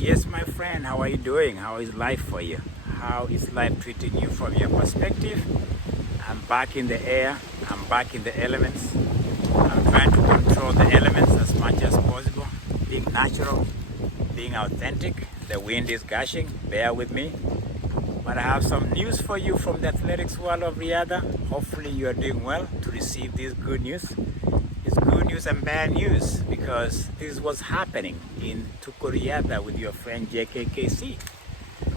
Yes, my friend, how are you doing? How is life for you? How is life treating you from your perspective? I'm back in the air, I'm back in the elements. I'm trying to control the elements as much as possible, being natural, being authentic. The wind is gushing, bear with me. But I have some news for you from the athletics world of Riyadh. Hopefully you are doing well to receive this good news. It's good news and bad news because this is what's happening in Riyadh with your friend JKKC.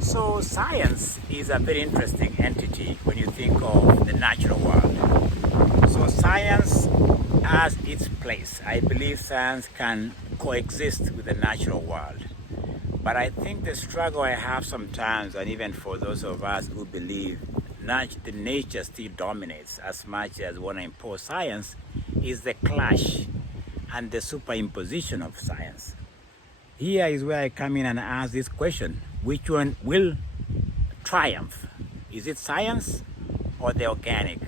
So science is a very interesting entity when you think of the natural world. So science has its place. I believe science can coexist with the natural world. But I think the struggle I have sometimes, and even for those of us who believe the nature still dominates as much as want to impose science, is the clash and the superimposition of science. Here is where I come in and ask this question: which one will triumph? Is it science or the organic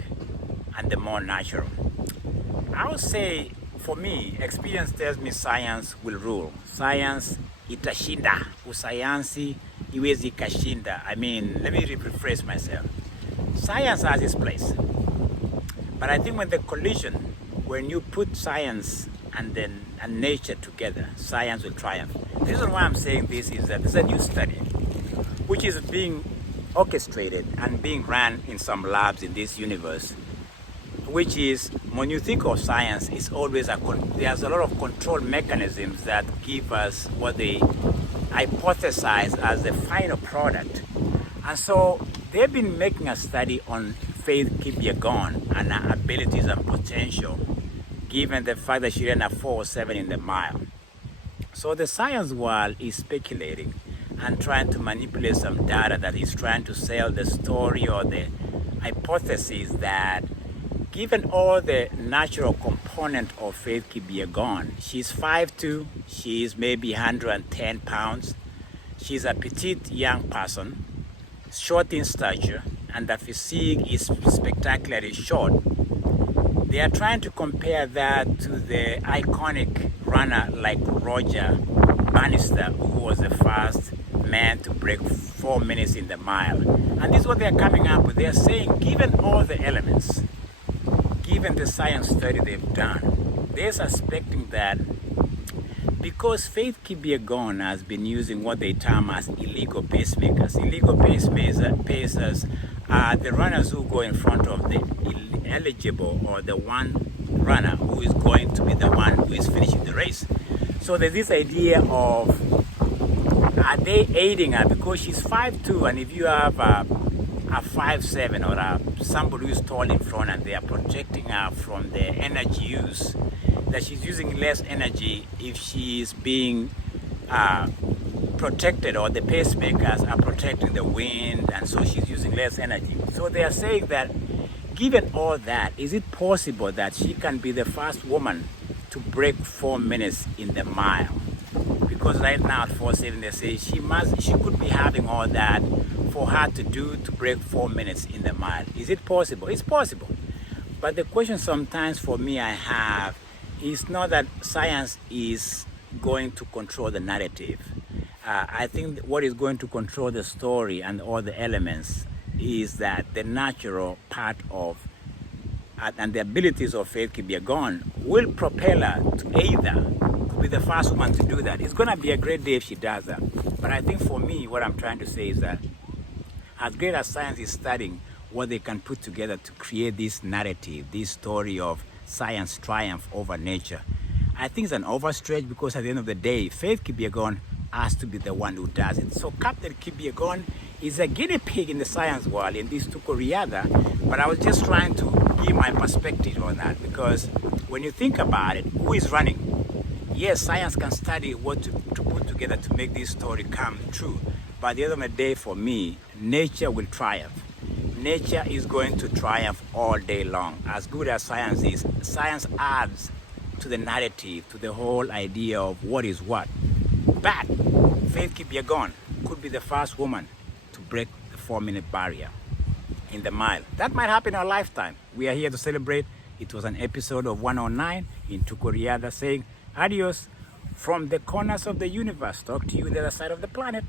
and the more natural? I would say, for me, experience tells me science will rule. Science itashinda, usayansi iwezi kashinda. I mean, let me rephrase myself. Science has its place, but I think when the collision, when you put science and nature together, science will triumph. The reason why I'm saying this is that there's a new study which is being orchestrated and being run in some labs in this universe, which is, when you think of science, it's always there's a lot of control mechanisms that give us what they hypothesize as the final product. And so they've been making a study on Faith Kipyegon and her abilities and potential, given the fact that she ran a 4:07 in the mile. So the science world is speculating and trying to manipulate some data that is trying to sell the story or the hypothesis that, given all the natural component of Faith Kipyegon, she's 5'2", she's maybe 110 pounds, she's a petite young person, short in stature, and the physique is spectacularly short. They are trying to compare that to the iconic runner like Roger Bannister, who was the first man to break 4 minutes in the mile. And this is what they're coming up with. They're saying, given all the elements, given the science study they've done, they're suspecting that because Faith Kipyegon has been using what they term as illegal pacemakers. Illegal pacers are the runners who go in front of the eligible or the one runner who is going to be the one who is finishing the race. So there's this idea of, are they aiding her because she's 5'2", and if you have a 5'7" or somebody who is tall in front and they are protecting her from the energy use, that she's using less energy if she is being protected, or the pacemakers are protecting the wind, and so she's using less energy. So they are saying that, given all that, is it possible that she can be the first woman to break 4 minutes in the mile? Because right now at 4:07 they say she could be having all that for her to break 4 minutes in the mile. Is it possible? It's possible. But the question sometimes for me I have is not that science is going to control the narrative. I think what is going to control the story and all the elements is that the natural part of and the abilities of Faith Kipyegon will propel her to either could be the first woman to do that. It's going to be a great day if she does that. But I think for me, what I'm trying to say is that as great as science is studying what they can put together to create this narrative, this story of science triumph over nature, I think it's an overstretch, because at the end of the day, Faith Kipyegon has to be the one who does it. So Captain Kipyegon is a guinea pig in the science world in this Riyadh, but I was just trying to give my perspective on that, because when you think about it, who is running? Yes, science can study what to put together to make this story come true, but at the end of the day, for me, nature will triumph. Nature is going to triumph all day long. As good as science is, science adds to the narrative, to the whole idea of what is what. But Faith Kipyegon could be the first woman to break the 4-minute barrier in the mile. That might happen in our lifetime. We are here to celebrate. It was an episode of 109 in Riyadh saying adios. from the corners of the universe. Talk to you the other side of the planet.